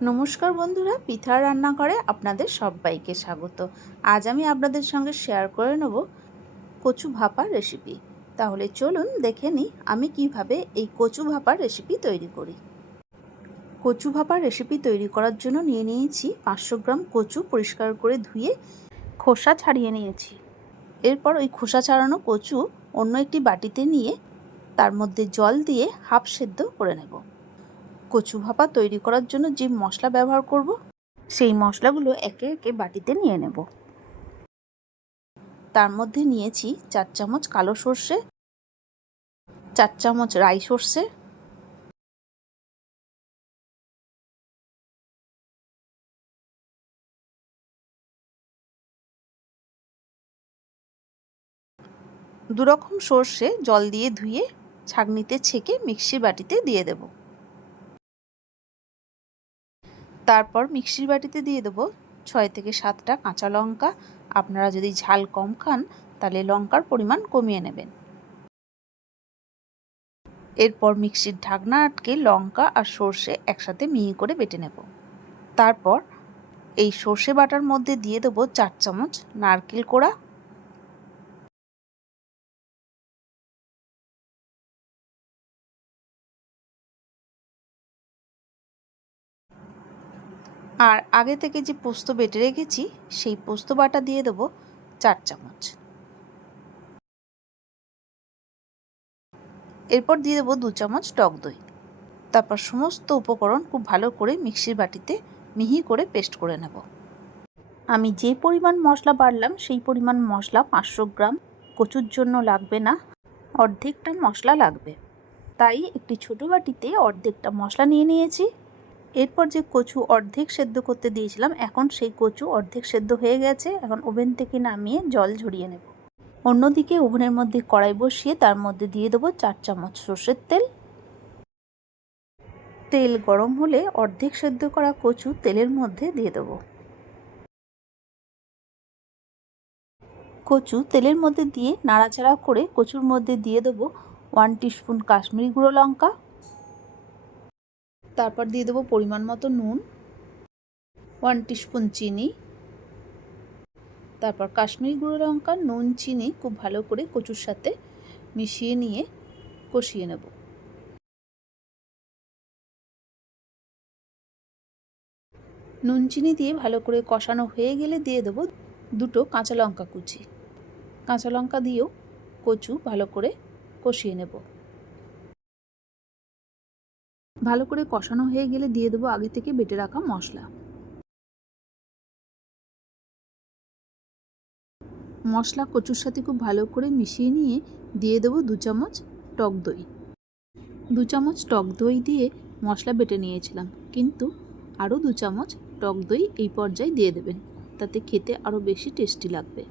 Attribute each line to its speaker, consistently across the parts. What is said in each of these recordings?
Speaker 1: নমস্কার বন্ধুরা পিঠার রান্নাঘরে আপনাদের সবাইকে স্বাগত। আজ আমি আপনাদের সঙ্গে শেয়ার করে নেব কচু ভাপা রেসিপি তাহলে চলুন দেখে নিই আমি কীভাবে এই কচু ভাপার রেসিপি তৈরি করি। কচু ভাপার রেসিপি তৈরি করার জন্য নিয়ে নিয়েছি পাঁচশো গ্রাম কচু পরিষ্কার করে ধুয়ে খোসা ছাড়িয়ে নিয়েছি। এরপর ওই খোসা ছাড়ানো কচু অন্য একটি বাটিতে নিয়ে তার মধ্যে জল দিয়ে হাফ সেদ্ধ করে নেব। কচু ভাপা তৈরি করার জন্য যে মশলা ব্যবহার করব, সেই মশলাগুলো একে একে বাটিতে নিয়ে নেব। তার মধ্যে নিয়েছি চার চামচ কালো সর্ষে, চার চামচ রাই সর্ষে, দুরকম সর্ষে জল দিয়ে ধুয়ে ছাগনিতে ছেঁকে মিক্সির বাটিতে দিয়ে দেবো। তারপর মিক্সির বাটিতে দিয়ে দেবো ছয় থেকে সাতটা কাঁচা লঙ্কা। আপনারা যদি ঝাল কম খান, তাহলে লঙ্কার পরিমাণ কমিয়ে নেবেন। এরপর মিক্সির ঢাকনা আটকে লঙ্কা আর সর্ষে একসাথে মিহি করে বেটে নেব। তারপর এই সর্ষে বাটার মধ্যে দিয়ে দেবো চার চামচ নারকেল কোড়া আর আগে থেকে যে পোস্ত বেটে রেখেছি, সেই পোস্ত বাটা দিয়ে দেবো চার চামচ। এরপর দিয়ে দেবো দু চামচ টক দই। তারপর সমস্ত উপকরণ খুব ভালো করে মিক্সির বাটিতে মিহি করে পেস্ট করে নেব। আমি যে পরিমাণ মশলা বাড়লাম, সেই পরিমাণ মশলা পাঁচশো গ্রাম। কচুর জন্য লাগবে না, অর্ধেকটা মশলা লাগবে। তাই একটি ছোটো বাটিতে অর্ধেকটা মশলা নিয়ে নিয়েছি। এরপর যে কচু অর্ধেক সেদ্ধ করতে দিয়েছিলাম, এখন সেই কচু অর্ধেক সেদ্ধ হয়ে গেছে। এখন ওভেন থেকে নামিয়ে জল ঝরিয়ে নেব। অন্যদিকে ওভেনের মধ্যে কড়াই বসিয়ে তার মধ্যে দিয়ে দেবো চার চামচ সর্ষের তেল। তেল গরম হলে অর্ধেক সেদ্ধ করা কচু তেলের মধ্যে দিয়ে দেবো। কচু তেলের মধ্যে দিয়ে নাড়াচাড়া করে কচুর মধ্যে দিয়ে দেবো ওয়ান টিস্পুন কাশ্মীরি গুঁড়ো লঙ্কা তারপর দিয়ে দেবো পরিমাণ মতো নুন ওয়ান টিস্পুন চিনি, তারপর কাশ্মীরি গুঁড়ো লঙ্কা, নুন, চিনি খুব ভালো করে কচুর সাথে মিশিয়ে নিয়ে কষিয়ে নেব। নুন, চিনি দিয়ে ভালো করে কষানো হয়ে গেলে দিয়ে দেবো দুটো কাঁচা লঙ্কা কুচি। কাঁচা লঙ্কা দিয়েও কচু ভালো করে কষিয়ে নেব। ভালো করে কষানো হয়ে গেলে দিয়ে দেবো আগে থেকে বেটে রাখা মশলা। মশলা কচুর সাথে খুব ভালো করে মিশিয়ে নিয়ে দিয়ে দেবো দু চামচ টক দই। দু চামচ টক দই দিয়ে মশলা বেটে নিয়েছিলাম, কিন্তু আরও দু চামচ টক দই এই পর্যায়ে দিয়ে দেবেন, তাতে খেতে আরও বেশি টেস্টি লাগবে।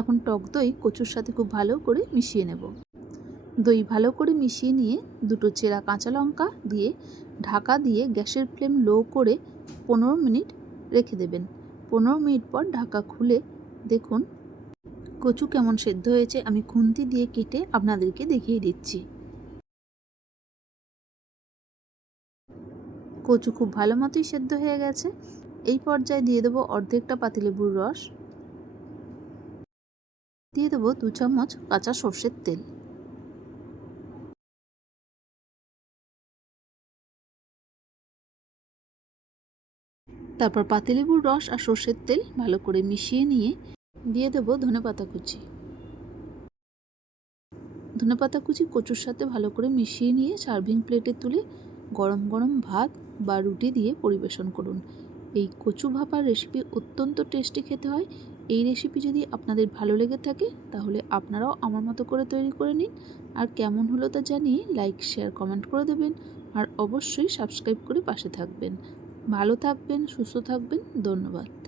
Speaker 1: এখন টক দই কচুর সাথে খুব ভালো করে মিশিয়ে নেব। দই ভালো করে মিশিয়ে নিয়ে দুটো চেরা কাঁচা লঙ্কা দিয়ে ঢাকা দিয়ে গ্যাসের ফ্লেম লো করে পনেরো মিনিট রেখে দেবেন। পনেরো মিনিট পর ঢাকা খুলে দেখুন কচু কেমন সেদ্ধ হয়েছে। আমি খুন্তি দিয়ে কেটে আপনাদেরকে দেখিয়ে দিচ্ছি। কচু খুব ভালো মতোই সেদ্ধ হয়ে গেছে। এই পর্যায়ে দিয়ে দেবো অর্ধেকটা পাতিলেবুর রস। দিয়ে দেবো দু চামচ কাঁচা সর্ষের তেল। তারপর পাতিলেবুর রস আর সর্ষের তেল ভালো করে মিশিয়ে নিয়ে দিয়ে দেবো ধনে পাতা কুচি। ধনে পাতা কুচি কচুর সাথে ভালো করে মিশিয়ে নিয়ে সার্ভিং প্লেটে তুলে গরম গরম ভাত বা রুটি দিয়ে পরিবেশন করুন। এই কচু ভাপার রেসিপি অত্যন্ত টেস্টি খেতে হয় এই রেসিপি যদি আপনাদের ভালো লেগে থাকে, তাহলে আপনারাও আমার মতো করে তৈরি করে নিন। আর কেমন হলো তা জানিয়ে লাইক শেয়ার কমেন্ট করে দেবেন। আর অবশ্যই সাবস্ক্রাইব করে পাশে থাকবেন। ভালো থাকবেন, সুস্থ থাকবেন। ধন্যবাদ।